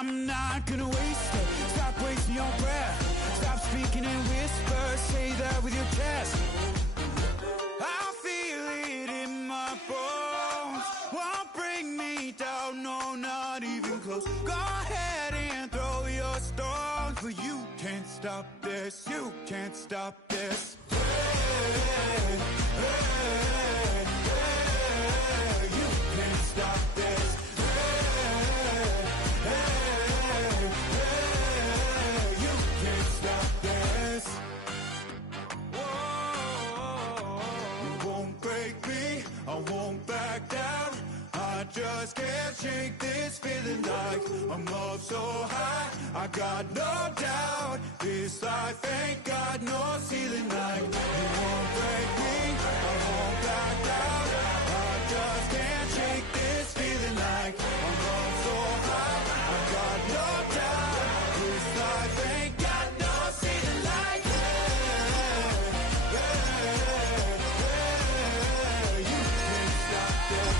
I'm not gonna waste it. Stop wasting your breath. Stop speaking in whispers. Say that with your chest. I feel it in my bones. Won't bring me down, no, not even close. Go ahead and throw your stones, but you can't stop this. You can't stop this. Hey, hey, hey, you can't stop this. You can't stop this. Whoa. You won't break me, I won't back down. I just can't shake this feeling like I'm up so high. I got no doubt this life ain't got no ceiling like. You won't break me, I won't back down. I just can't shake this feeling like I'm up so high. I got no doubt this life ain't got no ceiling like. You can't stop this.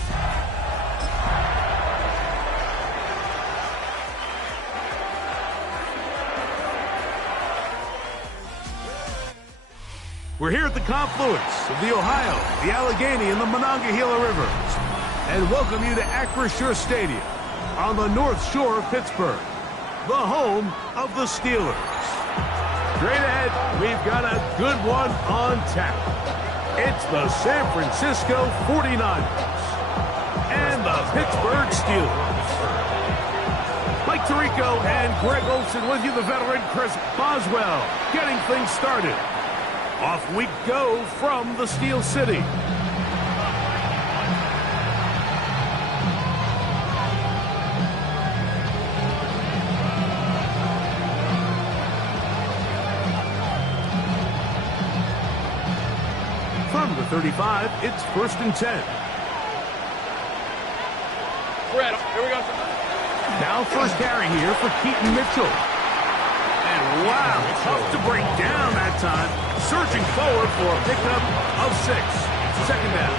We're here at the confluence of the Ohio, the Allegheny, and the Monongahela Rivers, and welcome you to Acrisure Stadium on the North Shore of Pittsburgh, the home of the Steelers. Straight ahead, we've got a good one on tap. It's the San Francisco 49ers and the Pittsburgh Steelers. Mike Tirico and Greg Olsen with you, the veteran Chris Boswell, getting things started. Off we go from the Steel City. From the 35, it's 1st and 10. Fred, here we go. Now first carry here for Keaton Mitchell. And wow, tough to bring down that time. Surging forward for a pickup of 6. Second down.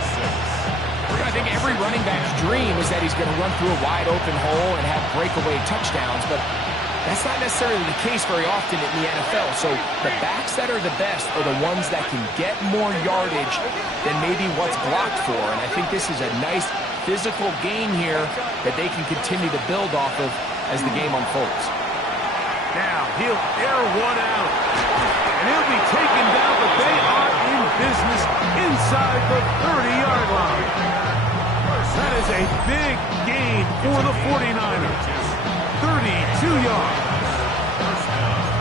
I think every running back's dream is that he's going to run through a wide open hole and have breakaway touchdowns, but that's not necessarily the case very often in the NFL. So the backs that are the best are the ones that can get more yardage than maybe what's blocked for. And I think this is a nice physical gain here that they can continue to build off of as the game unfolds. Now he'll air one out. And he'll be taken down, but they are in business inside the 30-yard line. That is a big gain for the 49ers. 32 yards.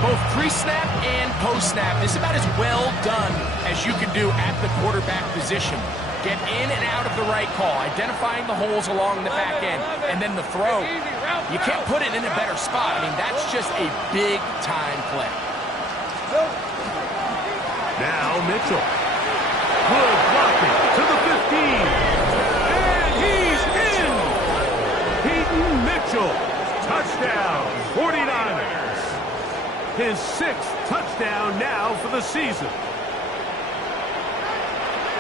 Both pre-snap and post-snap is about as well done as you can do at the quarterback position. Get in and out of the right call, identifying the holes along the back end, and then the throw. You can't put it in a better spot. I mean, that's just a big-time play. Now Mitchell. Good blocking to the 15. And he's in! Keaton Mitchell. Touchdown, 49ers. His 6th touchdown now for the season.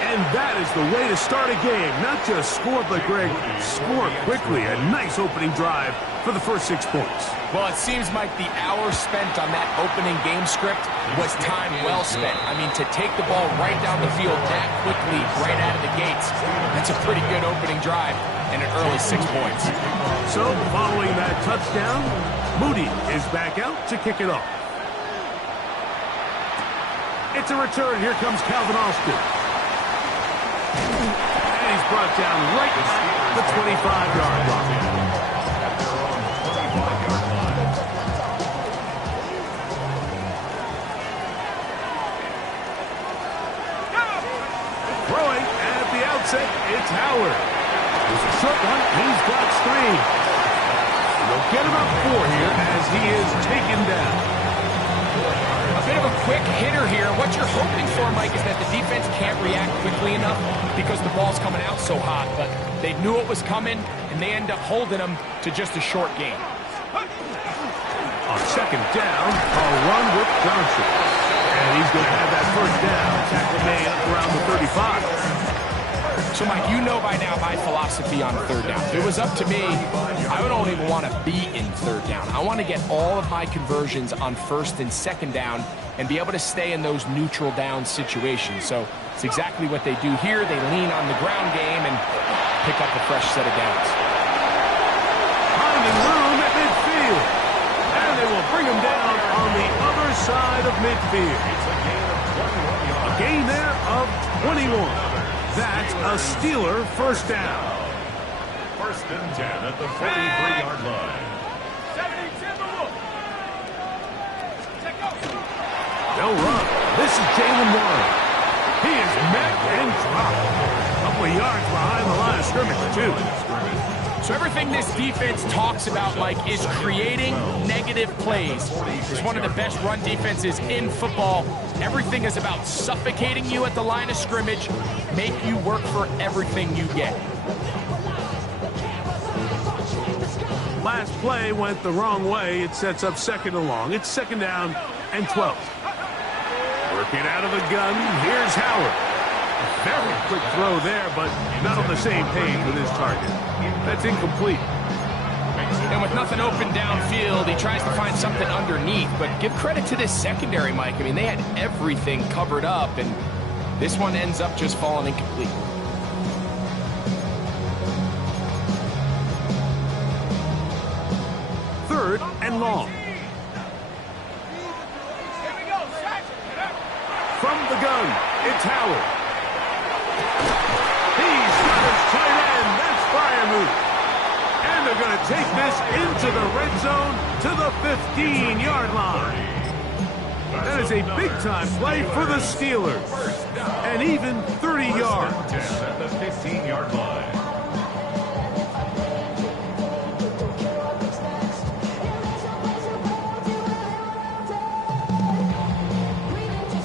And that is the way to start a game. Not just score, but Greg, score quickly. A nice opening drive for the first 6 points. Well, it seems like the hour spent on that opening game script was time well spent. I mean, to take the ball right down the field that quickly, right out of the gates, that's a pretty good opening drive and an early 6 points. So, following that touchdown, Moody is back out to kick it off. It's a return. Here comes Calvin Austin. And he's brought down right at the 25-yard line. Throwing at the outset, it's Howard. There's a short one. He's got Strange. They'll get him up 4 here as he is taken down. A bit of a quick hitter here. What you're hoping for, Mike, is that the defense can't react quickly enough because the ball's coming out so hot. But they knew it was coming, and they end up holding them to just a short gain. On second down, a run with Johnson. And he's going to have that first down. Tackle made up around the 35. So, Mike, you know by now my philosophy on third down. If it was up to me, I don't even want to be in third down. I want to get all of my conversions on first and second down and be able to stay in those neutral down situations. So it's exactly what they do here. They lean on the ground game and pick up a fresh set of downs. Finding room at midfield. And they will bring him down on the other side of midfield. A gain there of 21. That's a Steeler first down. First and 10 at the 43-yard line. They'll run. This is Jaylen Warren. He is met and dropped. A couple of yards behind the line of scrimmage, too. So everything this defense talks about, Mike, is creating negative plays. It's one of the best run defenses in football. Everything is about suffocating you at the line of scrimmage, make you work for everything you get. Last play went the wrong way. It sets up second and long. It's second down and 12. Working out of the gun. Here's Howard. A very quick throw there, but not on the same page with his target. That's incomplete. And with nothing open downfield, he tries to find something underneath. But give credit to this secondary, Mike. I mean, they had everything covered up, and this one ends up just falling incomplete. Third and long. From the gun, it's Howard. He's got his tight end. That's Freiermuth. And they're going to take this into the red zone to the 15-yard line. That is a big-time play for the Steelers. And even 30 yards. At the 15-yard line.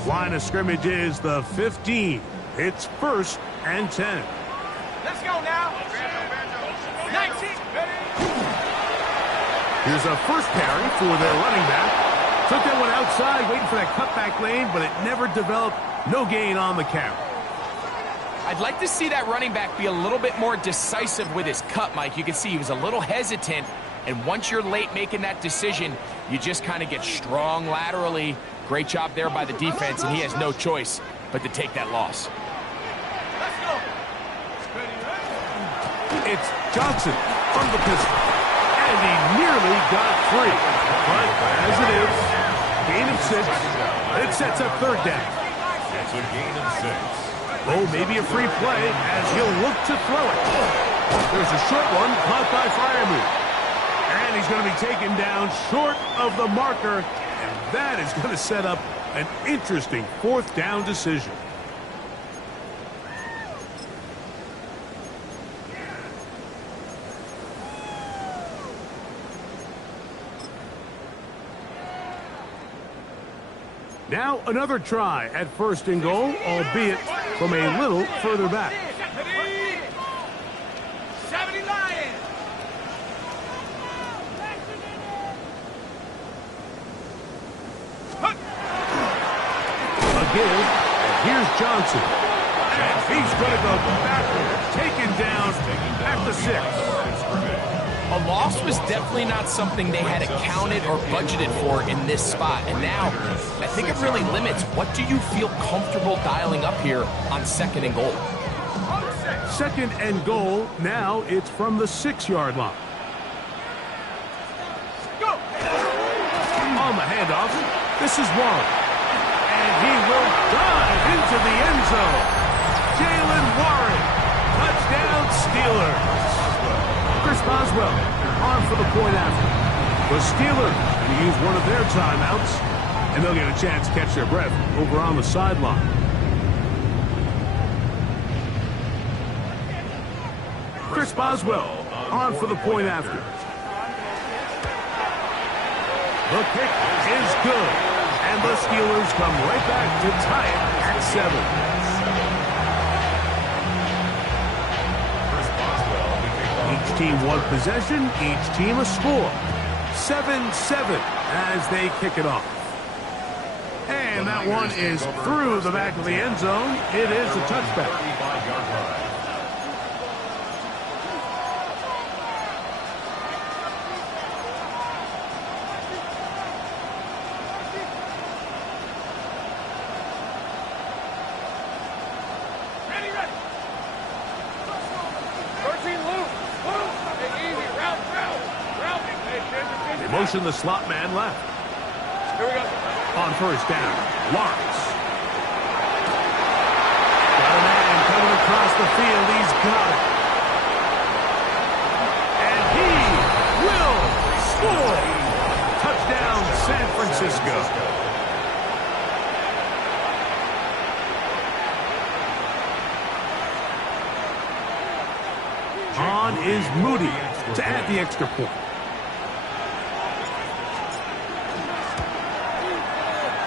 Line of scrimmage is the 15. It's first and 10. Let's go now. 19. Here's a first carry for their running back. Took that one outside, waiting for that cutback lane, but it never developed. No gain on the count. I'd like to see that running back be a little bit more decisive with his cut, Mike. You can see he was a little hesitant, and once you're late making that decision, you just kind of get strong laterally. Great job there by the defense, and he has no choice but to take that loss. It's Johnson from the pistol, and he nearly got free. But as it is, gain of 6. It sets up third down. It's a gain of 6. Oh, maybe a free play as he'll look to throw it. There's a short one caught by Freiermuth. And he's going to be taken down short of the marker. And that is going to set up an interesting fourth down decision. Now another try at first and goal, albeit from a little further back. Give, and here's Johnson. And he's going to go backwards, taken down at the 6. A loss was definitely not something they had accounted or budgeted for in this spot. And now, I think it really limits what do you feel comfortable dialing up here on second and goal. Second and goal, now it's from the 6-yard line. Go! On the handoff, this is Warren. And he will dive into the end zone. Jaylen Warren, touchdown Steelers. Chris Boswell on for the point after. The Steelers going to use one of their timeouts, and they'll get a chance to catch their breath over on the sideline. Chris Boswell on for the point after. The kick is good. And the Steelers come right back to tie it at 7. Each team one possession, each team a score. 7-7 as they kick it off. And that one is through the back of the end zone. It is a touchback. They motion the slot man left. Here we go. On first down, Lawrence. Got a man coming across the field. He's got it. And he will score. Touchdown, San Francisco. On is Moody to add the extra point.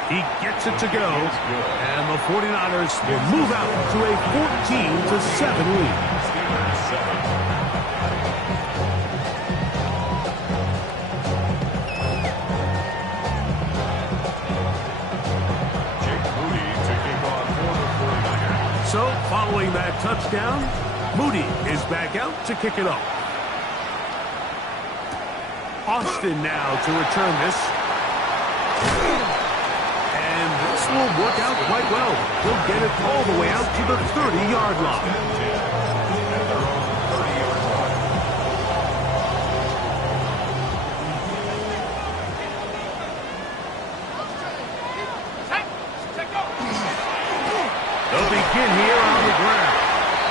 He gets it to go, and the 49ers will move out to a 14-7 lead. So, following that touchdown, Moody is back out to kick it off. Austin now to return this. And this will work out quite well. He'll get it all the way out to the 30-yard line. They'll begin here on the ground.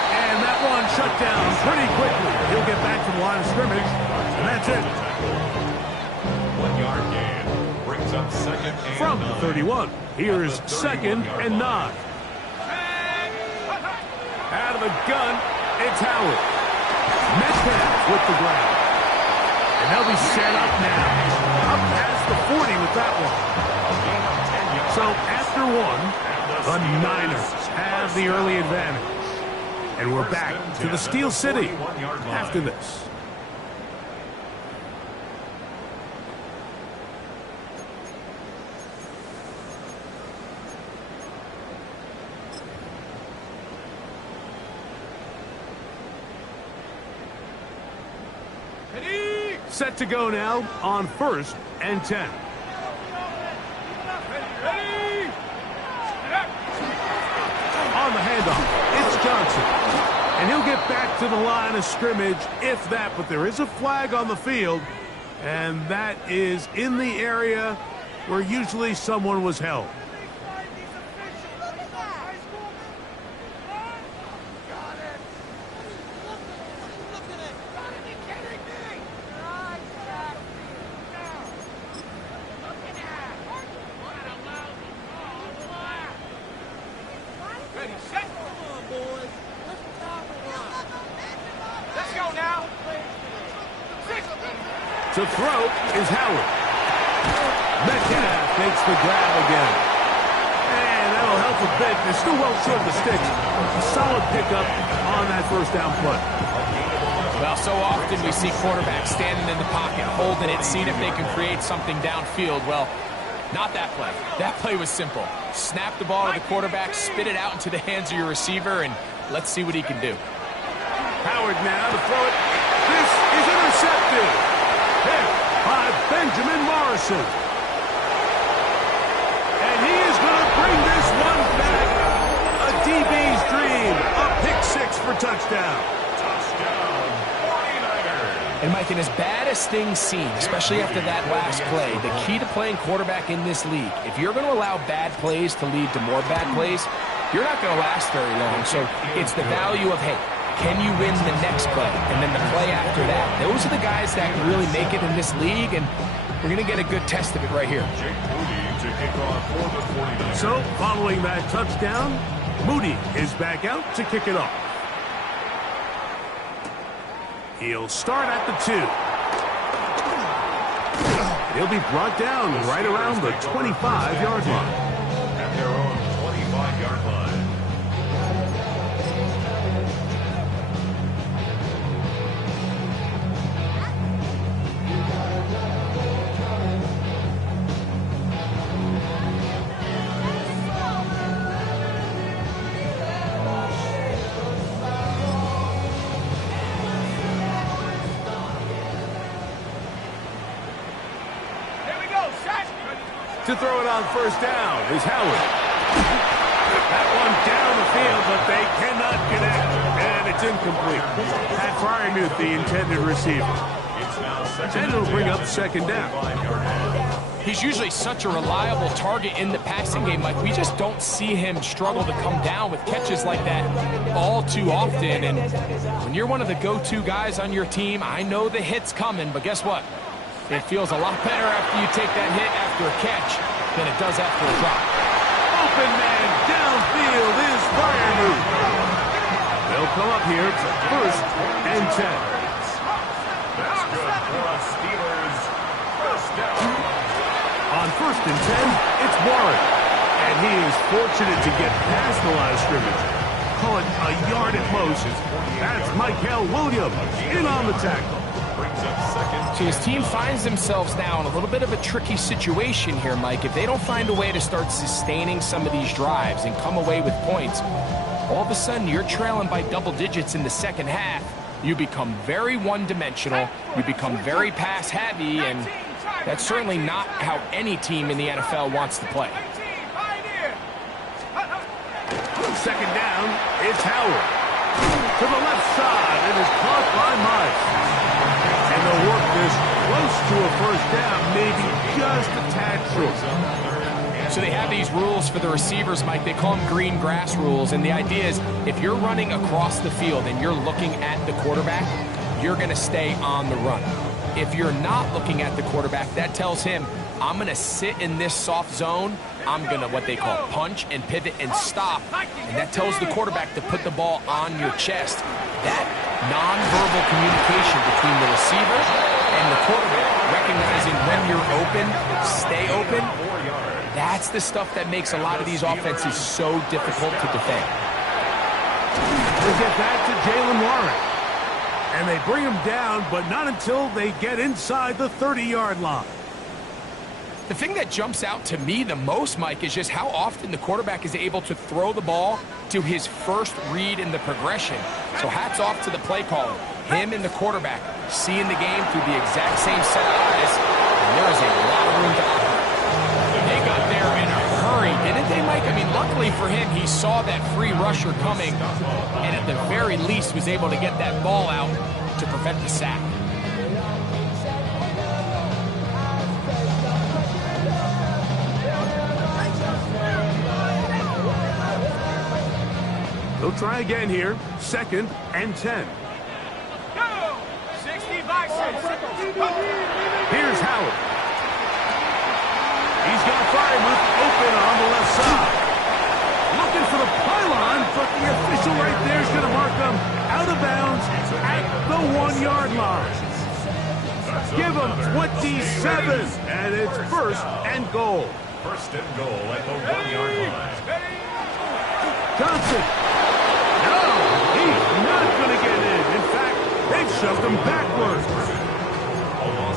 And that one shut down pretty quickly. He'll get back to the line of scrimmage, and that's it. 1 yard gain. Brings up second and From the 31, here's 2nd and 9. Out of the gun, it's Howard. Metcalf with the ground. And they'll be set up now. Up past the 40 with that one. So after one, the Niners have the early advantage. And we're back to the Steel City after this. Set to go now on 1st and 10. On the handoff, it's Johnson. And he'll get back to the line of scrimmage, if that. But there is a flag on the field, and that is in the area where usually someone was held. To throw is Howard. Metcalf makes the grab again. And that'll help a bit. They're still well short of the sticks. A solid pickup on that first down play. Well, so often we see quarterbacks standing in the pocket, holding it, seeing if they can create something downfield. Well, not that play. That play was simple. Snap the ball to the quarterback, spit it out into the hands of your receiver, and let's see what he can do. Howard now to throw it. This is intercepted. Hit by Benjamin Morrison. And he is going to bring this one back. A DB's dream. A pick six for touchdown. Touchdown, 49ers. And Mike, and as bad as things seem, especially after that last play, the key to playing quarterback in this league, if you're going to allow bad plays to lead to more bad plays, you're not going to last very long. So it's the value of, hey, can you win the next play? And then the play after that. Those are the guys that can really make it in this league, and we're going to get a good test of it right here. Jake Moody to kick off for the 49ers. So, following that touchdown, Moody is back out to kick it off. He'll start at the 2. He'll be brought down right around the 25-yard line. At their own 25-yard line. To throw it on first down is Howard. That one down the field, but they cannot connect. And it's incomplete. Pat Freiermuth, the intended receiver. It's now and it'll bring up second down. He's usually such a reliable target in the passing game. Like, we just don't see him struggle to come down with catches like that all too often. And when you're one of the go-to guys on your team, I know the hit's coming, but guess what? It feels a lot better after you take that hit after a catch than it does after a drop. Open man downfield is Freiermuth. They'll come up here to 1st and 10. That's good for the Steelers. First down. On 1st and 10, it's Warren. And he is fortunate to get past the line of scrimmage. Call it a yard at most. That's Michael Williams in on the tackle. Brings up second. So his team finds themselves now in a little bit of a tricky situation here, Mike. If they don't find a way to start sustaining some of these drives and come away with points, all of a sudden you're trailing by double digits in the second half. You become very one-dimensional. You become very pass-heavy, and that's certainly not how any team in the NFL wants to play. Second down, it's Howard. To the left side, it is caught by Miles. And they'll work this close to a first down, maybe just a tad short. So they have these rules for the receivers, Mike. They call them green grass rules. And the idea is if you're running across the field and you're looking at the quarterback, you're going to stay on the run. If you're not looking at the quarterback, that tells him, I'm going to sit in this soft zone. I'm going to what they call punch and pivot and stop. And that tells the quarterback to put the ball on your chest. That nonverbal communication between the receiver and the quarterback, recognizing when you're open, stay open, that's the stuff that makes a lot of these offenses so difficult to defend. They get back to Jaylen Warren. And they bring him down, but not until they get inside the 30-yard line. The thing that jumps out to me the most, Mike, is just how often the quarterback is able to throw the ball to his first read in the progression. So hats off to the play caller. Him and the quarterback seeing the game through the exact same set of eyes, and there is a lot of room to operate. They got there in a hurry, didn't they, Mike? I mean, luckily for him, he saw that free rusher coming, and at the very least was able to get that ball out to prevent the sack. They'll try again here. 2nd and 10. 60 by 6. Here's Howard. He's got Freiermuth open on the left side. Looking for the pylon, but the official right there is going to mark them out of bounds at the 1-yard line. Give them 27, and it's 1st and goal. First and goal at the 1-yard line. Johnson. No, he's not going to get in. In fact, they've shoved him backwards.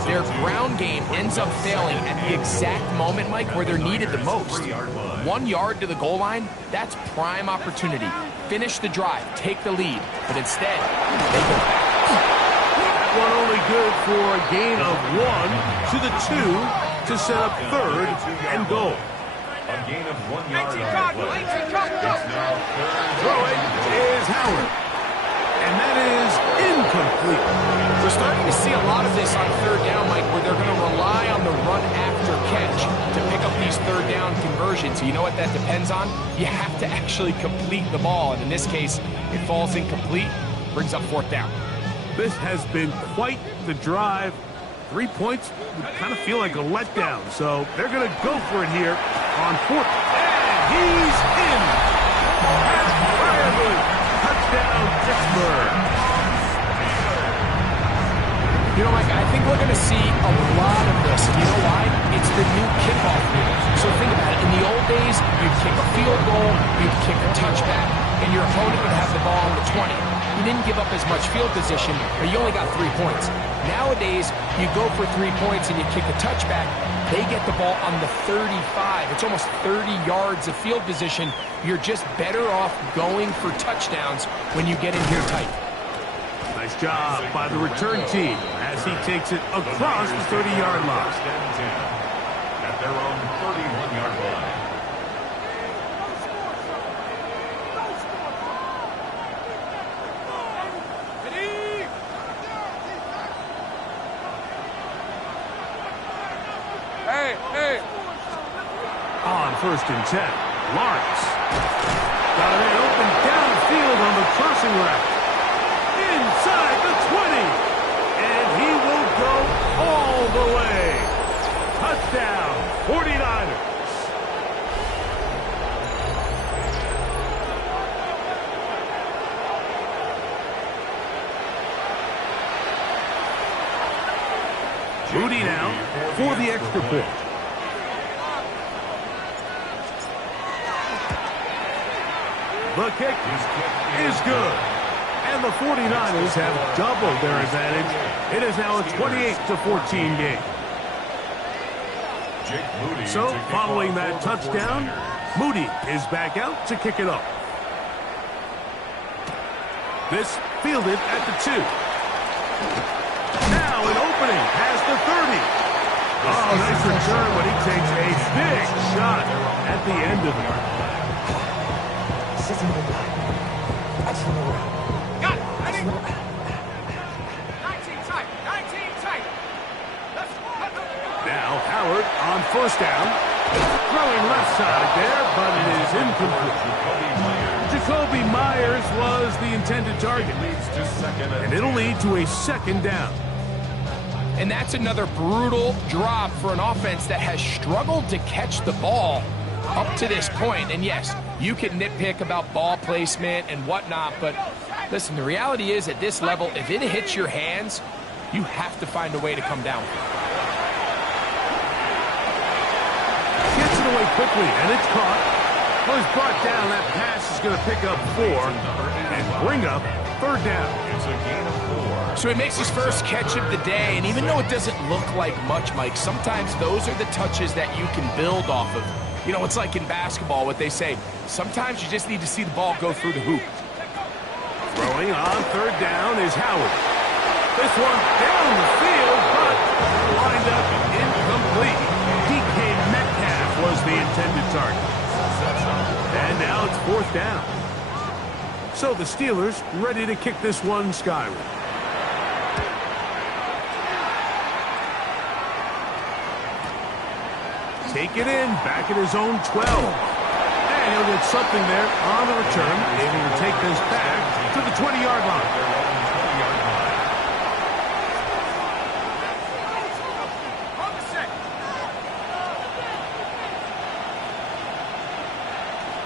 Their ground game ends up failing at the exact moment, Mike, where they're needed the most. 1 yard to the goal line, that's prime opportunity. Finish the drive, take the lead, but instead, they go backwards. That one only good for a gain of 1 to the 2 to set up 3rd and goal. A gain of 1 yard on the play. It's now 3rd. Throwing is Howard. And that is incomplete. We're starting to see a lot of this on 3rd down, Mike, where they're going to rely on the run after catch to pick up these 3rd down conversions. You know what that depends on? You have to actually complete the ball. And in this case, it falls incomplete, brings up 4th down. This has been quite the drive. 3 points would kind of feel like a letdown. So they're going to go for it here on 4th. And he's in. That's Freiermuth. Touchdown, Pittsburgh. You know, Mike, I think we're going to see a lot of this. You know why? It's the new kickoff rule. So think about it. In the old days, you'd kick a field goal, you'd kick a touchback, and your opponent would have the ball on the 20. You didn't give up as much field position, but you only got 3 points. Nowadays, you go for 3 points and you kick a touchback. They get the ball on the 35. It's almost 30 yards of field position. You're just better off going for touchdowns when you get in here tight. Nice job by the return team as he takes it across the 30-yard line. First and 10 at their own 31-yard line. On 1st and 10, Lawrence. Got a man open downfield on the crossing route. Inside the 20. And he will go all the way. Touchdown, 49ers. Moody now for the extra point. The kick is good. And the 49ers have doubled their advantage. It is now a 28-14 game. So, following that touchdown, Moody is back out to kick it off. This fielded at the 2. Now an opening past the 30. Oh, nice return, but he takes a big shot at the end of it. Got it. Ready? 19 tight. 19 tight. Now Howard on 1st down. Throwing left side there, but it is incomplete. Jacoby Myers was the intended target. And it'll lead to a 2nd down. And that's another brutal drop for an offense that has struggled to catch the ball up to this point. And yes, you can nitpick about ball placement and whatnot, but listen, the reality is at this level, if it hits your hands, you have to find a way to come down. Gets it away quickly, and it's caught. Well, it's brought down. That pass is going to pick up 4 and bring up 3rd down. It's a gain of 4. So he makes his first catch of the day, and even though it doesn't look like much, Mike, sometimes those are the touches that you can build off of. You know, it's like in basketball, what they say, sometimes you just need to see the ball go through the hoop. Throwing on 3rd down is Howard. This one down the field, but lined up incomplete. DK Metcalf was the intended target. And now it's 4th down. So the Steelers ready to kick this one skyward. Take it in, back at his own 12. And he'll get something there on the return, able to take this back to the 20-yard line.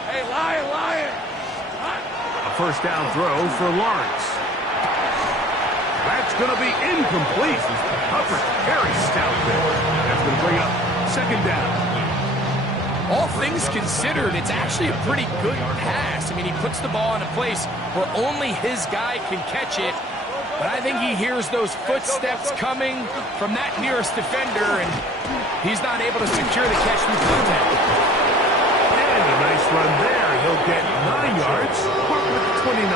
Hey, Lion! A 1st down throw for Lawrence. That's going to be incomplete. Coverage very stout there. That's going to bring up 2nd down. All things considered, it's actually a pretty good pass. I mean, he puts the ball in a place where only his guy can catch it. But I think he hears those footsteps coming from that nearest defender, and he's not able to secure the catch through contact. And a nice run there. He'll get 9 yards, but with 29.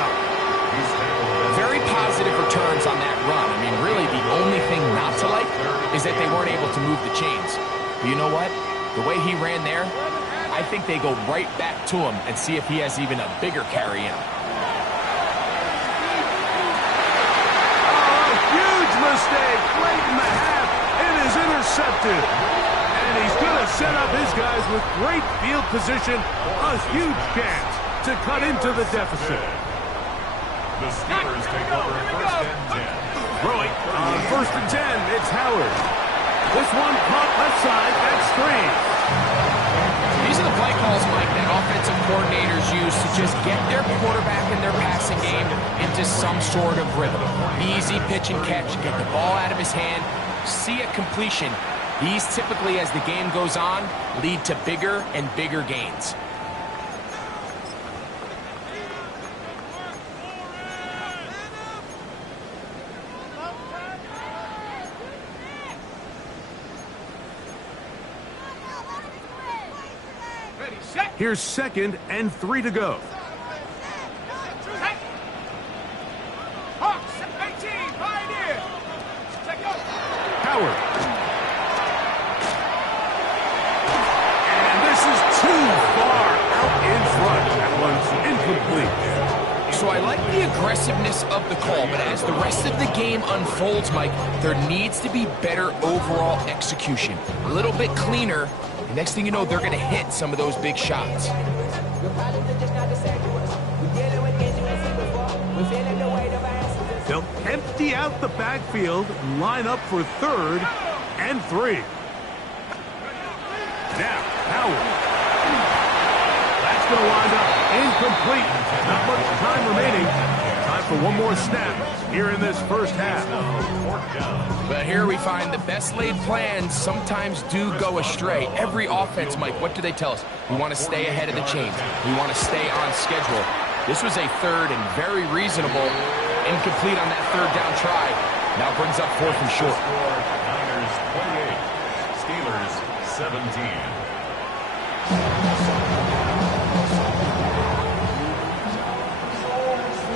Very positive returns on that run. I mean, really, the only thing not to like is that they weren't able to move the chains. But you know what? The way he ran there, I think they go right back to him and see if he has even a bigger carry in him. Oh, huge mistake. Late in the half. It is intercepted. And he's going to set up his guys with great field position. A huge chance to cut into the deficit. The Steelers take over 1st and 10. Throwing on 1st and 10, it's Howard. This one caught left side, that's 3. These are the play calls, Mike, that offensive coordinators use to just get their quarterback and their passing game into some sort of rhythm. Easy pitch and catch, get the ball out of his hand, see a completion. These typically, as the game goes on, lead to bigger and bigger gains. Here's 2nd and 3 to go. Howard. And this is too far out in front. That one's incomplete. So I like the aggressiveness of the call, but as the rest of the game unfolds, Mike, there needs to be better overall execution. A little bit cleaner. And next thing you know, they're going to hit some of those big shots. They'll empty out the backfield, line up for 3rd and 3. Now, Howard. That's going to wind up incomplete. Not much time remaining. Time for one more snap here in this first half. But here we find the best laid plans sometimes do go astray. Every offense, Mike, what do they tell us? We want to stay ahead of the chains. We want to stay on schedule. This was a 3rd and very reasonable. Incomplete on that 3rd down try. Now brings up 4th and short. Niners 28, Steelers 17.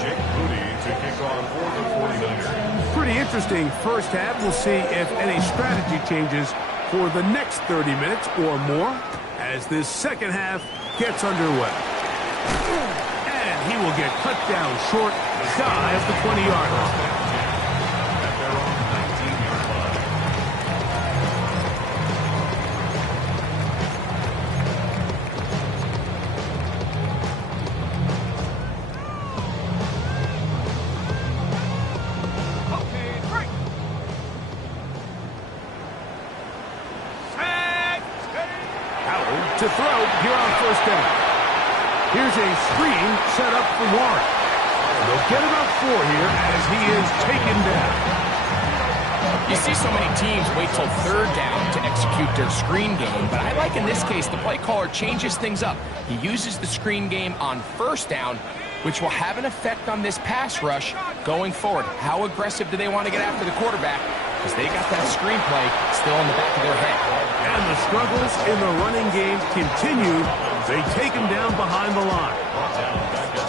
Jake Moody to kick off for the 49ers. Pretty interesting first half. We'll see if any strategy changes for the next 30 minutes or more as this second half gets underway. And he will get cut down short, shy of the 20-yard line. At their own 19-yard line. Howard to throw here on first down. Here's a screen set up for Warren. They'll get about 4 here as he is taken down. You see so many teams wait till 3rd down to execute their screen game, but I like in this case the play caller changes things up. He uses the screen game on 1st down, which will have an effect on this pass rush going forward. How aggressive do they want to get after the quarterback? Because they got that screenplay still in the back of their head. And the struggles in the running game continue. They take him down behind the line.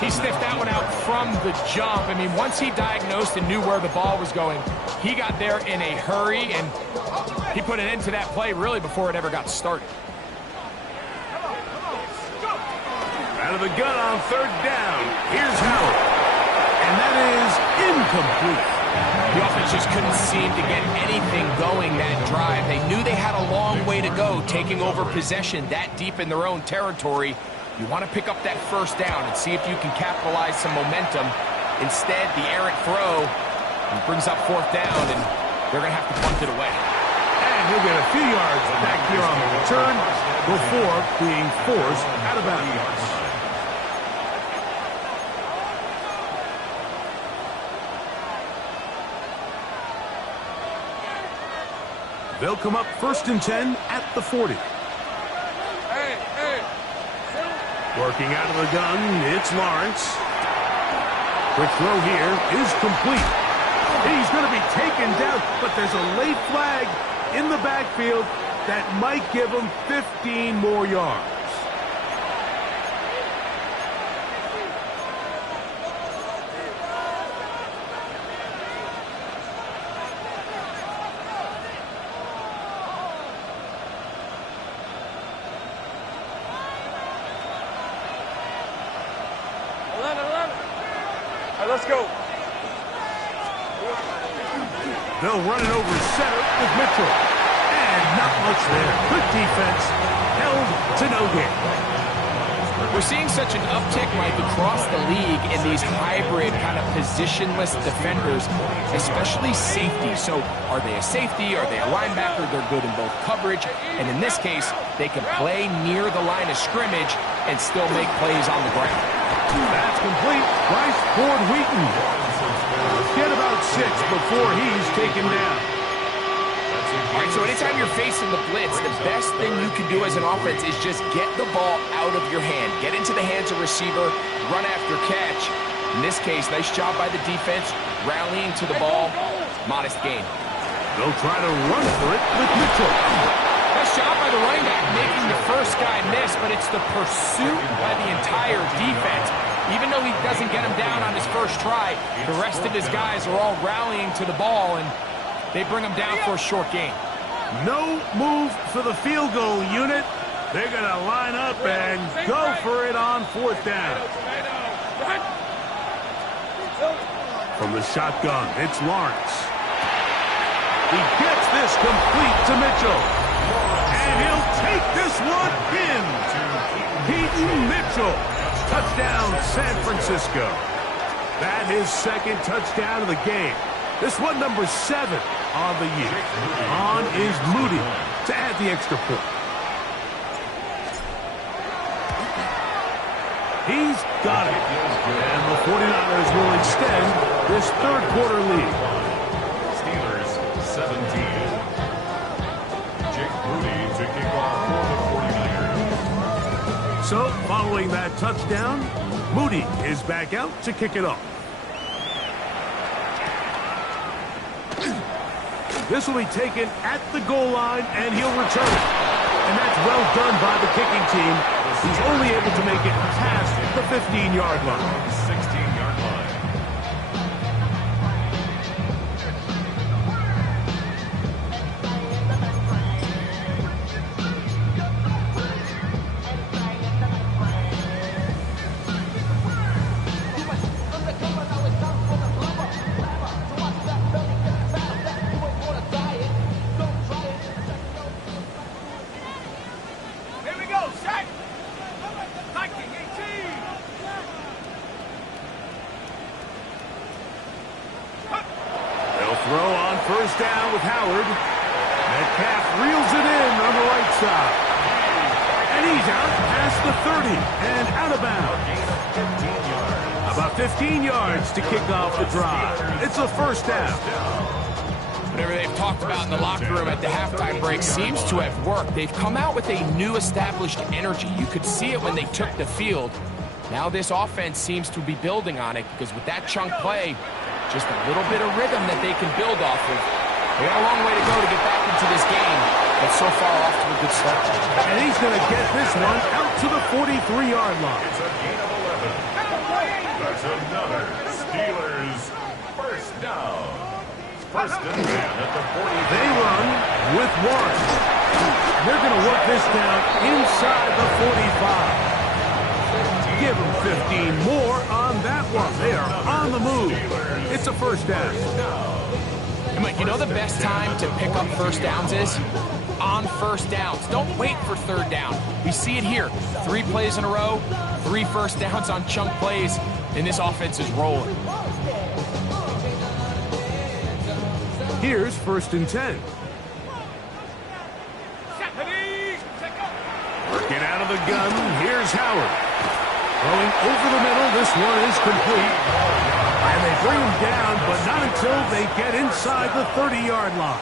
He sniffed that one out from the jump. I mean, once he diagnosed and knew where the ball was going, he got there in a hurry, and he put an end to that play really before it ever got started. Out of the gun on 3rd down. Here's Howard. And that is incomplete. The offense just couldn't seem to get anything going that drive. They knew they had a long way to go, taking over possession that deep in their own territory. You want to pick up that 1st down and see if you can capitalize some momentum. Instead, the errant throw brings up 4th down, and they're going to have to punt it away. And he'll get a few yards back here on the return before being forced out of bounds. They'll come up 1st and 10 at the 40. Working out of the gun, it's Lawrence. Quick throw here is complete. He's going to be taken down, but there's a late flag in the backfield that might give him 15 more yards. Let's go. They'll run it over center with Mitchell. And not much there. Good defense. Held to no gain. We're seeing such an uptick, Mike, across the league in these hybrid kind of positionless defenders, especially safety. So are they a safety? Are they a linebacker? They're good in both coverage. And in this case, they can play near the line of scrimmage and still make plays on the ground. That's complete. Bryce Ford Wheaton. Get about 6 before he's taken down. All right, so anytime you're facing the blitz, the best thing you can do as an offense is just get the ball out of your hand. Get into the hands of receiver, run after catch. In this case, nice job by the defense, rallying to the ball. Modest gain. They'll try to run for it with Mitchell. Nice job by the running back, making the first guy miss, but it's the pursuit by the entire defense. Even though he doesn't get him down on his first try, the rest of his guys are all rallying to the ball, and they bring him down for a short gain. No move for the field goal unit. They're going to line up and go for it on 4th down. From the shotgun, it's Lawrence. He gets this complete to Mitchell. And he'll take this one in. Peyton Mitchell. Touchdown, San Francisco. That is second touchdown of the game. This one number 7 on the year. On is Moody to add the extra point. He's got it. And the 49ers will extend this third quarter lead. Steelers 17. Jake Moody to kick off for the 49ers. So, following that touchdown, Moody is back out to kick it off. This will be taken at the goal line, and he'll return it. And that's well done by the kicking team. He's only able to make it past the 15-yard line. 16-yard line. Throw on first down with Howard. Metcalf reels it in on the right side. And he's out past the 30 and out of bounds. About 15 yards to kick off the drive. It's a first down. Whatever they've talked about in the locker room at the halftime break seems to have worked. They've come out with a new established energy. You could see it when they took the field. Now this offense seems to be building on it because with that chunk play, just a little bit of rhythm that they can build off of. They got a long way to go to get back into this game, but so far off to a good start. And he's going to get this one out to the 43-yard line. It's a gain of 11. That's another Steelers first down. First and 10 at the 40. They run with one. They're going to work this down inside the 45. Give them 15 more on that one. They are on the move. It's a first down. And Mike, you know the best time to pick up first downs is? On first downs. Don't wait for third down. We see it here. 3 plays in a row, 3 first downs on chunk plays, and this offense is rolling. Here's first and 10. Working out of the gun, here's Howard. Throwing over the middle, this one is complete. And they bring him down, but not until they get inside the 30-yard line.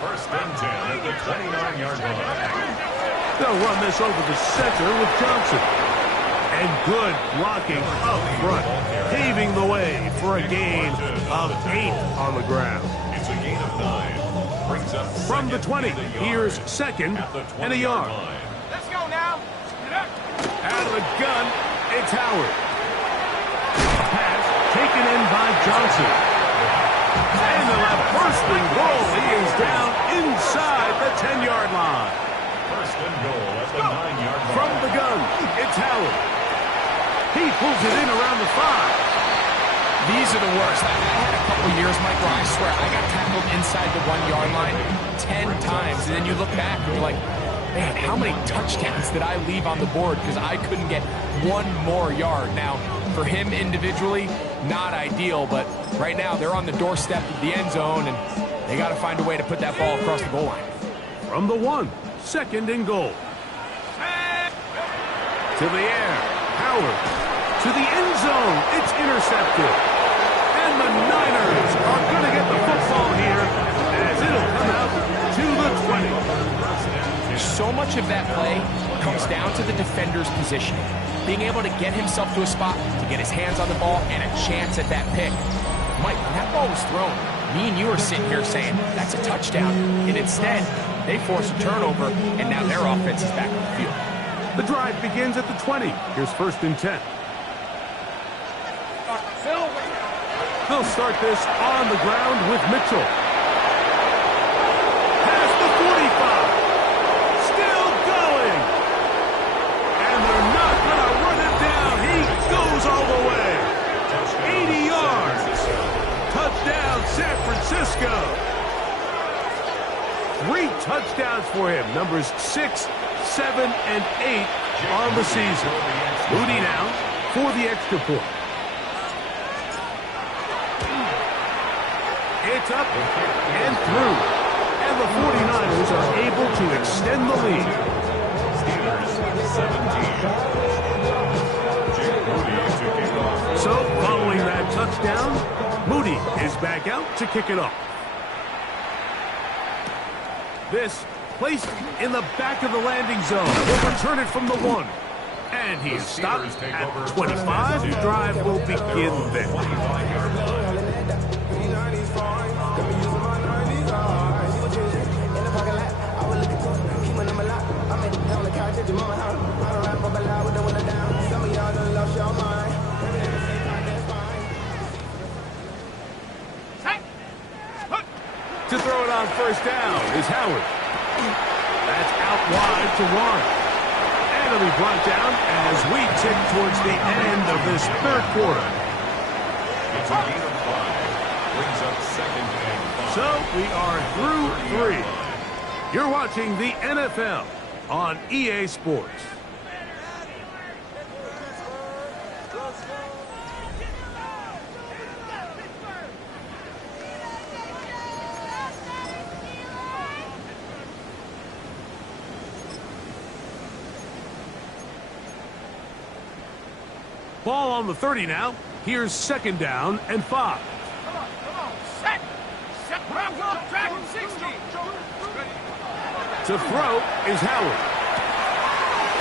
First and 10 at the 29-yard line. They'll run this over the center with Johnson. And good blocking up front, paving the way for a gain of 8 on the ground. It's a gain of 9. Brings up From the 20, here's second and a yard. Let's go now. Out of the gun, it's Howard. Pass taken in by Johnson. And they'll have first and goal. He is down inside the 10-yard line. First and goal at the 9-yard line. From the gun, it's Howard. He pulls it in around the 5. These are the worst. I had a couple years, Mike, where I swear I got tackled inside the 1-yard line 10 times. And then you look back and you're like, man, how many touchdowns did I leave on the board because I couldn't get one more yard? Now, for him individually, not ideal, but right now they're on the doorstep of the end zone, and they got to find a way to put that ball across the goal line. From the 1, second and goal. To the air, Howard. To the end zone, it's intercepted. And the Niners are going to get the football here as it'll come out to the 20. So much of that play comes down to the defender's positioning. Being able to get himself to a spot, to get his hands on the ball, and a chance at that pick. Mike, when that ball was thrown, me and you are sitting here saying, that's a touchdown. And instead, they force a turnover, and now their offense is back on the field. The drive begins at the 20. Here's first and 10. They'll start this on the ground with Mitchell. Past the 45. Still going. And they're not going to run it down. He goes all the way. 80 yards. touchdowns for him. Numbers 6, 7, and 8 on the season. Moody now for the extra point. It's up and through. And the 49ers are able to extend the lead. Steelers 17. Jake Moody to kick off. So, following that touchdown, Moody is back out to kick it off. This placed in the back of the landing zone. Will return it from the 1. And he is stopped at 25. The drive will begin there. To throw it on first down is Howard. That's out wide to Warren. And it'll be brought down as we tick towards the end of this third quarter. It's a gain of 5. Brings up 2nd and 5. So we are through 3. You're watching the NFL on EA Sports. Ball on the 30 now. Here's 2nd down and 5. Come on. Set. Track 60. To throw is Howard.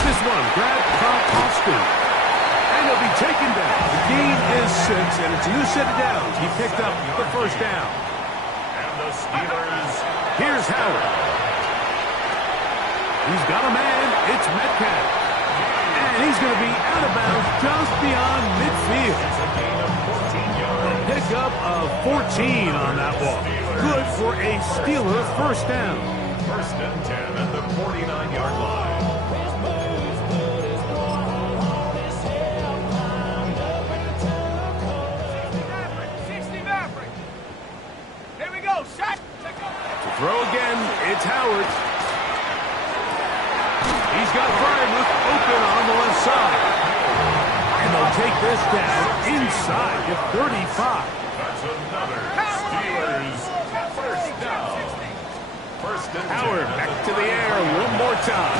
This one grabbed Gronkowski. And he'll be taken down. The gain is 6, and it's a new set of downs. He picked up the first down. And the Steelers. Here's Howard. He's got a man. It's Metcalf. And he's going to be out of bounds just beyond midfield. It's a gain of 14 yards. Pickup of 14 on that ball. Good for a Steeler first down. 1st and 10 at the 49-yard line. Here we go. Set. To throw again, it's Howard. He's got Freiermuth open on the left side. And they'll take this down inside the 35. That's another Steelers first down. 1st and 10. Howard back to the air one more time.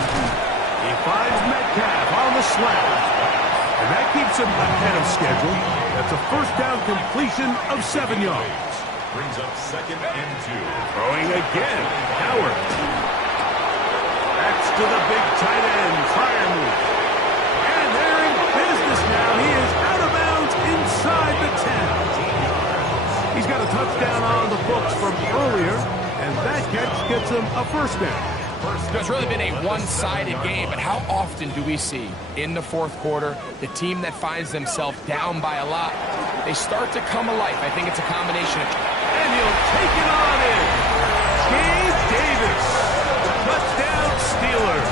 He finds Metcalf on the slant. And that keeps him ahead of schedule. That's a first down completion of 7 yards. Brings up 2nd and 2. Throwing again, Howard. That's to the big tight end, Freiermuth. And they're in business now. He is out of bounds inside the 10. He's got a touchdown on the books from earlier, and that catch gets him a first down. It's really been a one-sided game, but how often do we see in the fourth quarter the team that finds themselves down by a lot, they start to come alive? I think it's a combination of... And he'll take it on in. Gabe Davis. Touchdown Steelers.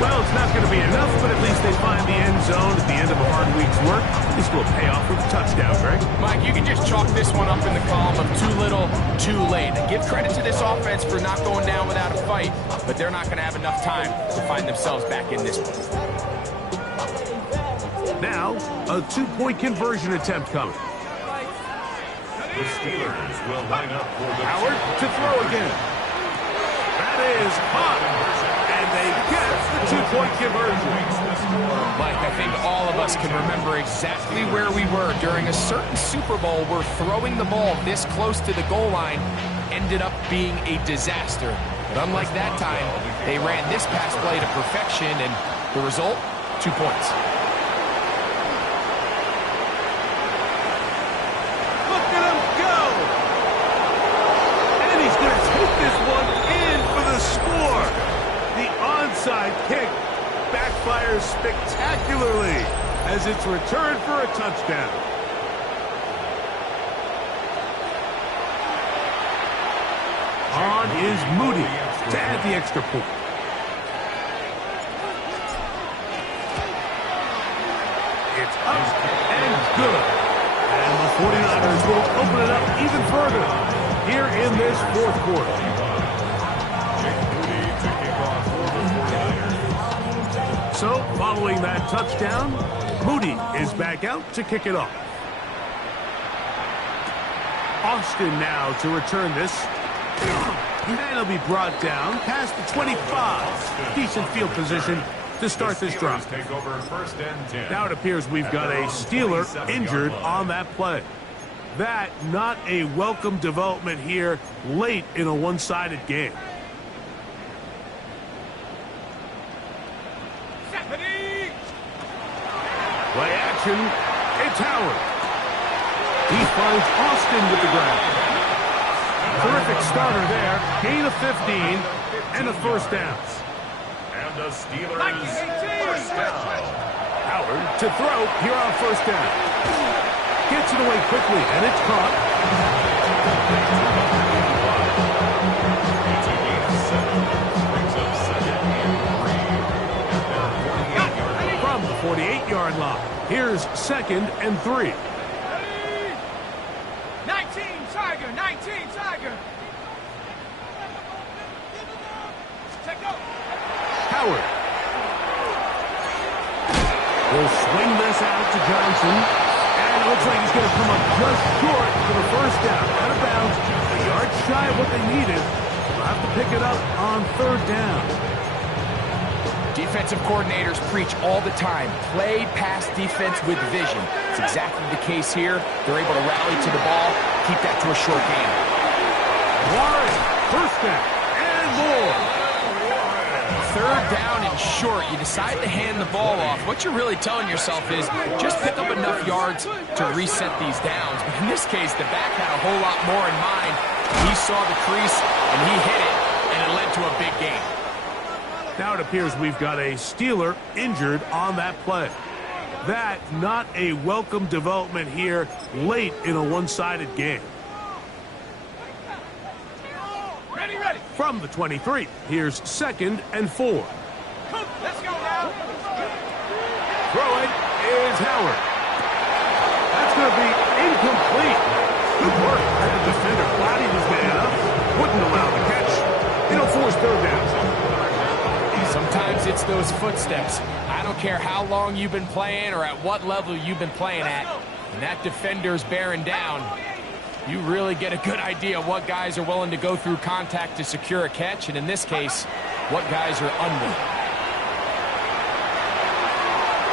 Well, it's not going to be enough, but at least they find the end zone at the end of a hard week's work. At least we'll pay off with a touchdown, Greg. Mike, you can just chalk this one up in the column of too little, too late. And give credit to this offense for not going down without a fight, but they're not going to have enough time to find themselves back in this one. Now, a 2-point conversion attempt coming. The Steelers will line up for the Howard to throw again. That is hot. And they get the 2-point conversion. Mike, I think all of us can remember exactly where we were during a certain Super Bowl where throwing the ball this close to the goal line ended up being a disaster. But unlike that time, they ran this pass play to perfection, and the result, 2 points. Look at him go! And he's going to take this one in for the score. The onside kick backfires spectacularly as it's returned for a touchdown. On is Moody to add the extra point. It's up and good. And the 49ers will open it up even further. here in this fourth quarter. So, following that touchdown, Moody is back out to kick it off. Austin now to return this. And it'll be brought down past the 25. Decent field position to start this drive. Take over first and 10. Now it appears we've got a Steeler injured on that play. That not a welcome development here late in a one-sided game. Play action, it's Howard. He finds Austin with the grab. Terrific starter there. Gain of 15 and a first down. And the Steelers first down. Howard to throw here on first down. Gets it away quickly, and it's caught. It's a gain of 7. Brings up second and 3. From the 48-yard line, here's second and 3. 19 Tiger, 19 Tiger. Take go. Howard will swing this out to Johnson. And it looks like he's going to come up just short for the first down. Out of bounds, a yard shy of what they needed. They'll have to pick it up on third down. Defensive coordinators preach all the time, play pass defense with vision. It's exactly the case here. They're able to rally to the ball, keep that to a short game. Warren, first down, and more. Third down and short. You decide to hand the ball off. What you're really telling yourself is just pick up enough yards to reset these downs. But in this case, the back had a whole lot more in mind. He saw the crease, and he hit it, and it led to a big gain. Now it appears we've got a Steeler injured on that play. That not a welcome development here late in a one-sided game. Ready, ready. From the 23, here's second and 4. Let's go now. Throw it is Howard. That's going to be incomplete. Good work. The defender bodied his man up. Wouldn't allow the catch. It'll force third down. Sometimes it's those footsteps. I don't care how long you've been playing or at what level you've been playing at. And that defender's bearing down. You really get a good idea of what guys are willing to go through contact to secure a catch, and in this case, what guys are under.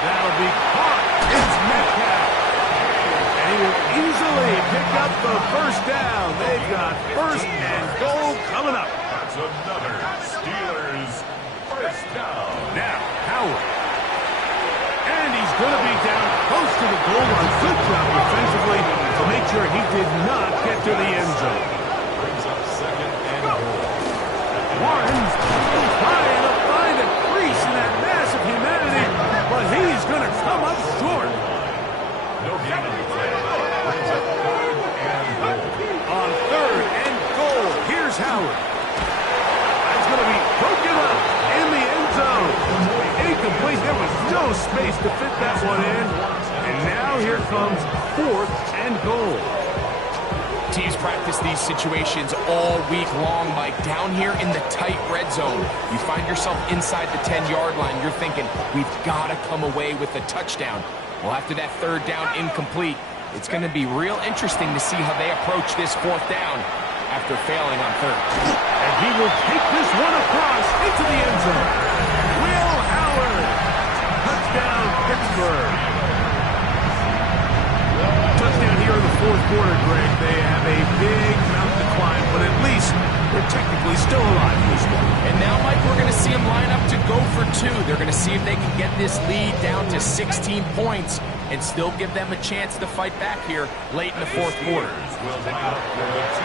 That'll be caught. It's Metcalf. And he will easily pick up the first down. They've got first and goal coming up. That's another Steelers first down. Now, Howard. And he's going to be down close to the goal line. Good job defensively to make sure he did not get to the end zone. Brings up second and goal. Warren's trying to find a crease in that mass of humanity, but he's going to come up short. No gain on the play. Brings up third and goal. On third and goal, here's Howard. That's going to be broken up in the end zone. Incomplete. There was no space to fit that one in. And now here comes fourth and goal. Teams practice these situations all week long, Mike. Down here in the tight red zone, you find yourself inside the 10-yard line. You're thinking, we've got to come away with a touchdown. Well, after that third down incomplete, it's going to be real interesting to see how they approach this fourth down after failing on third. And he will take this one across into the end zone. Will Howard. Touchdown, Pittsburgh. Touchdown here in the fourth quarter, Greg. They have a big mountain to climb, but at least they're technically still alive in this one. And now, Mike, we're going to see them line up to go for two. They're going to see if they can get this lead down to 16 points and still give them a chance to fight back here late in the fourth quarter.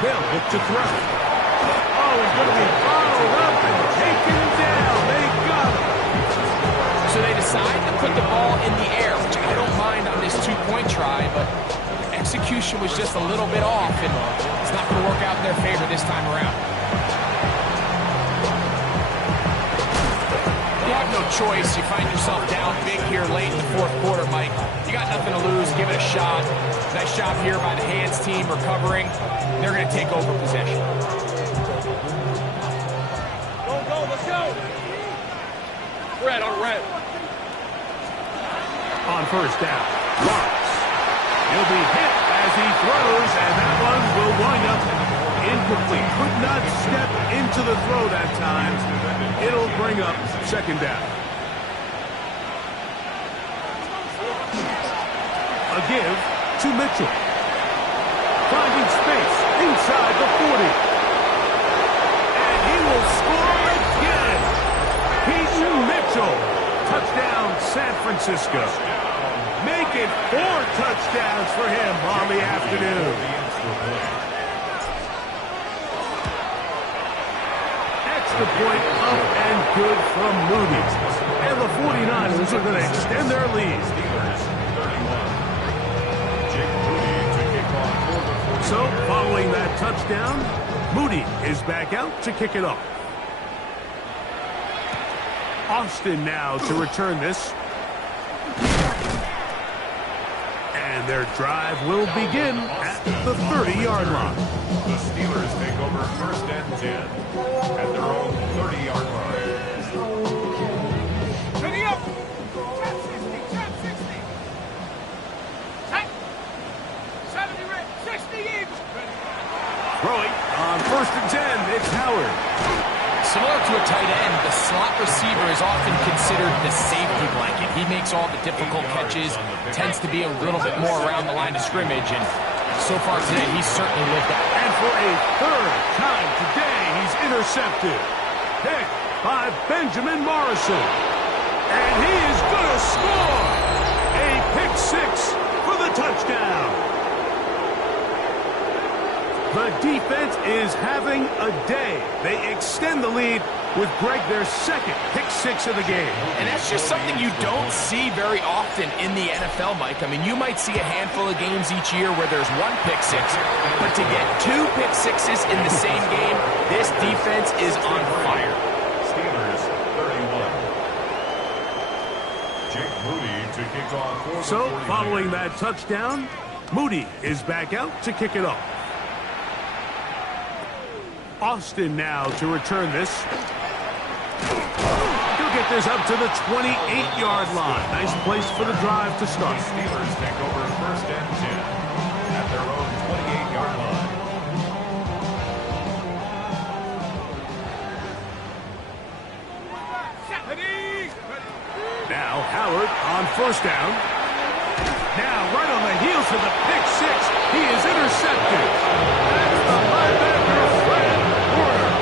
They'll look to throw. Oh, he's going to be bottled up and taken down. They got him. So they decide to put the ball in the air, which I don't mind on this two-point try, but execution was just a little bit off, and it's not going to work out in their favor this time around. They have no choice. You find yourself down big here late in the fourth quarter, Mike. You got nothing to lose. Give it a shot. Nice job here by the hands team recovering. They're going to take over possession. Go, let's go. Red on red. On first down, Lawrence. He'll be hit as he throws, and that one will wind up incomplete. Could not step into the throw that time. It'll bring up second down. A give to Mitchell. Finding space inside the 40. And he will score again. Keaton Mitchell. Touchdown, San Francisco. Make it 4 touchdowns for him on the afternoon. Extra point up and good from Moody. And the 49ers are going to extend their lead. So, following that touchdown, Moody is back out to kick it off. Austin now to return this. And their drive will begin at the 30-yard line. The Steelers take over first and 10 at their own 30-yard line. Ready up. Trap 60, trap 60. Tight. 70 red, 60 Eagles. Throwing on first and 10, it's Howard. Similar to a tight end, the slot receiver is often considered the safety blanket. He makes all the difficult catches, tends to be a little bit more around the line of scrimmage, and so far today, he's certainly lived that. And for a third time today, he's intercepted. Picked by Benjamin Morrison. And he is going to score. A pick six for the touchdown. The defense is having a day. They extend the lead with Greg their second pick six of the game. And that's just something you don't see very often in the NFL, Mike. I mean, you might see a handful of games each year where there's one pick six, but to get 2 pick sixes in the same game, this defense is on fire. Steelers 31. Jake Moody to kick off. So, following that touchdown, Moody is back out to kick it off. Austin now to return this. He'll get this up to the 28-yard line. Nice place for the drive to start. Steelers take over first and 10 at their own 28-yard line. Now Howard on first down. Now right on the heels of the pick six, he is intercepted. That's the linebacker, Fred Warner.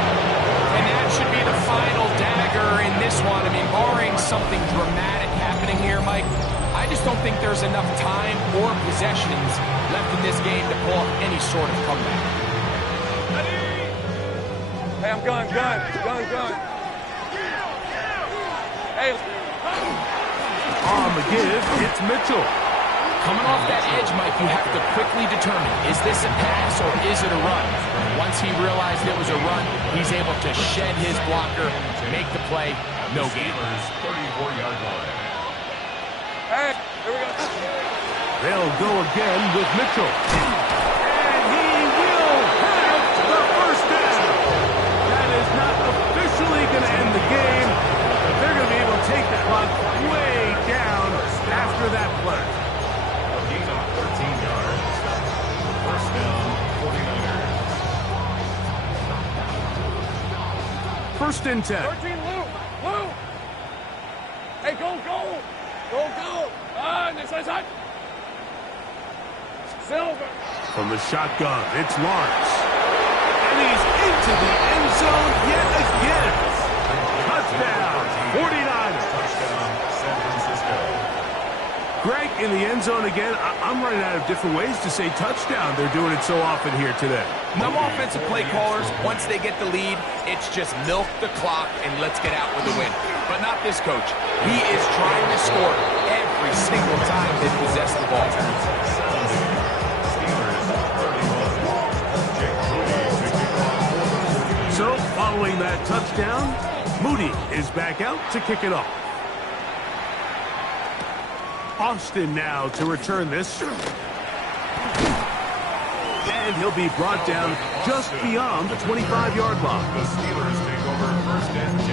And that should be the final dagger in this one. I mean, barring something dramatic happening here, Mike, I just don't think there's enough time or possessions left in this game to pull off any sort of comeback. Hey, I'm gun. Hey. On the give, it's Mitchell. Coming off that edge, Mike, you have to quickly determine, is this a pass or is it a run? Once he realized it was a run, he's able to shed his blocker, make the play, no gain. 34-yard line. Hey, here we go. They'll go again with Mitchell. And he will have the first down. That is not officially going to end the game, but they're going to be able to take the clock way down after that play. A gain of 13 yards. First down, 49ers. First and 10. 13, Lou. Hey, go. This side. Silver. From the shotgun, it's Lawrence. And he's into the end zone yet again. Touchdown, 49ers. Touchdown, San Francisco. Greg, in the end zone again. I'm running out of different ways to say touchdown. They're doing it so often here today. Some offensive play callers, once they get the lead, it's just milk the clock and let's get out with a win. But not this coach. He is trying to score every single time they possess the ball. So, following that touchdown, Moody is back out to kick it off. Austin now to return this. And he'll be brought down just beyond the 25-yard line. The Steelers take over 1st and 10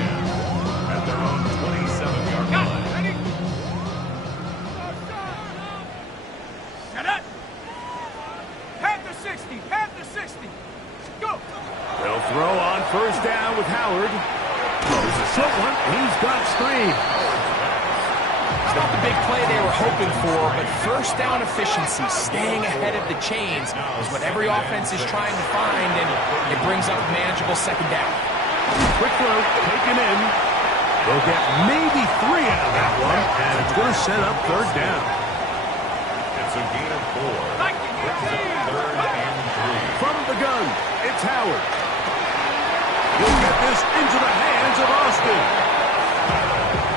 at their own 27-yard line. Ready? Set up. Panther 60. Panther 60. Go. They'll throw on 1st down with Howard. Throws a short one. He's got Stream. It's not the big play they were hoping for, but 1st down efficiency, staying ahead of the chains, is what every offense is trying to find, and it brings up manageable 2nd down. Quick throw, taken in. They'll get maybe 3 out of that one, and it's going to set up 3rd down. It's a gain of 4. Brings up 3rd and 3. From the gun, it's Howard. He'll get this into the hands of Austin.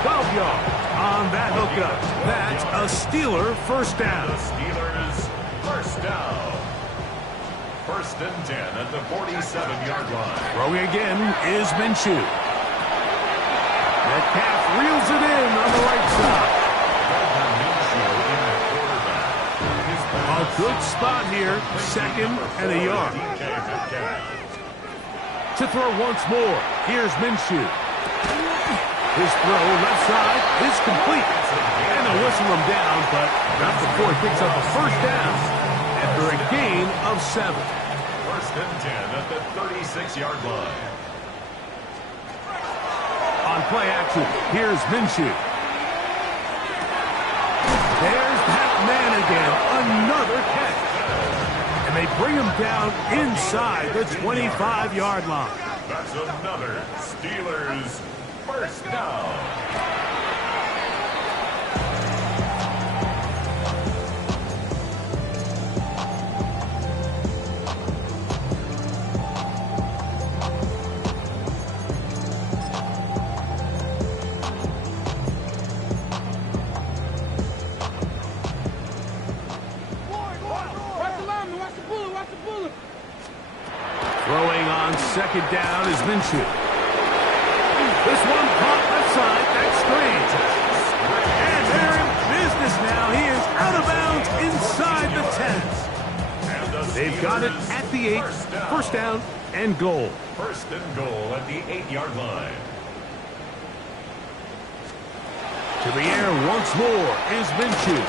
12 yards on that hookup. That's a Steeler 1st down. The Steelers 1st down. 1st and 10 at the 47-yard line. Throwing again is Minshew. Metcalf reels it in on the right side. A good spot here. 2nd and a yard. To throw once more. Here's Minshew. His throw left side is complete. And they'll whistle him down, but not before he picks up a 1st down after a gain of 7. 1st and 10 at the 36-yard line. On play action, here's Minshew. There's that man again. Another catch. And they bring him down inside the 25-yard line. That's another Steelers 1st down. Throwing on 2nd down is Minshew. This one caught left side. That's Strange. And they're in business now. He is out of bounds inside the 10. They've got it at the 8. 1st down and goal. 1st and goal at the 8-yard line. To the air once more is Minshew.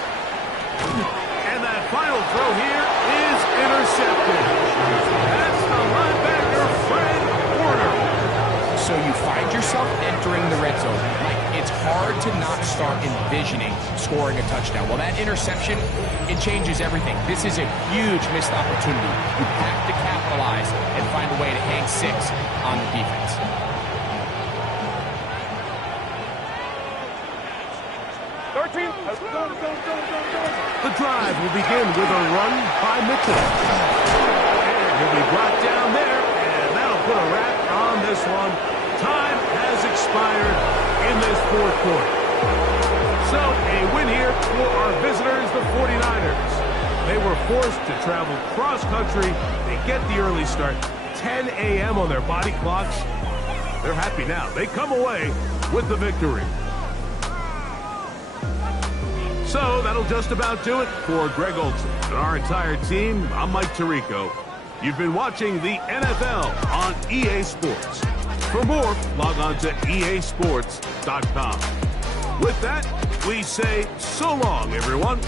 And that final throw here is intercepted. That's the linebacker, Fred Warner. So you find yourself entering the red zone. It's hard to not start envisioning scoring a touchdown. Well, that interception, it changes everything. This is a huge missed opportunity. You have to capitalize and find a way to hang 6 on the defense. The drive will begin with a run by Mitchell. And he'll be brought down there, and that'll put a wrap on this one. Time has expired in this 4th quarter. So, a win here for our visitors, the 49ers. They were forced to travel cross-country. They get the early start, 10 a.m. on their body clocks. They're happy now. They come away with the victory. So that'll just about do it for Greg Olsen and our entire team. I'm Mike Tirico. You've been watching the NFL on EA Sports. For more, log on to easports.com. With that, we say so long, everyone.